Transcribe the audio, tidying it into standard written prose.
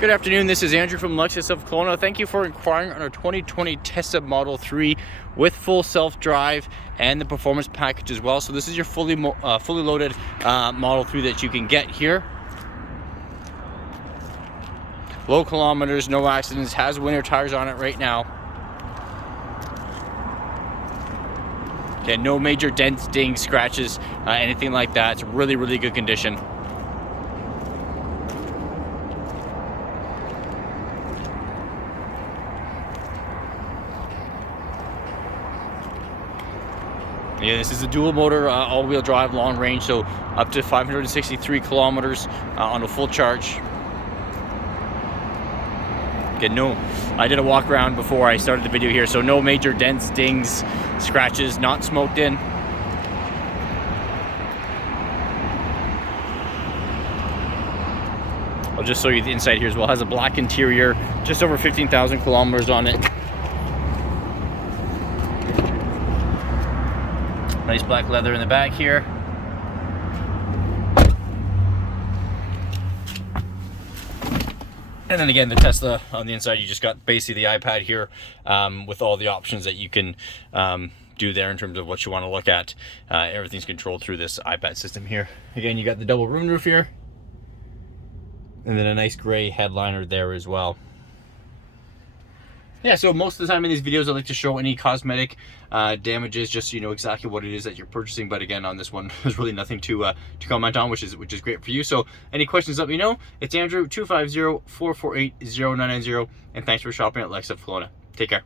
Good afternoon, this is Andrew from Lexus of Kelowna. Thank you for inquiring on our 2020 Tesla Model 3 with full self-drive and the performance package as well. So this is your fully loaded Model 3 that you can get here. Low kilometers, no accidents, has winter tires on it right now. Okay, no major dents, dings, scratches, anything like that. It's really, really good condition. Yeah, this is a dual motor, all-wheel drive, long range, so up to 563 kilometers on a full charge. Okay, I did a walk around before I started the video here, so no major dents, dings, scratches, not smoked in. I'll just show you the inside here as well. It has a black interior, just over 15,000 kilometers on it. Nice black leather in the back here. And then again, the Tesla on the inside, you just got basically the iPad here with all the options that you can do there in terms of what you want to look at. Everything's controlled through this iPad system here. Again, you got the double room roof here. And then a nice gray headliner there as well. Yeah, so most of the time in these videos, I like to show any cosmetic damages, just so you know exactly what it is that you're purchasing. But again, on this one, there's really nothing to comment on, which is great for you. So any questions, let me know. It's Andrew, 250-448-0990, and thanks for shopping at Lexus of Kelowna. Take care.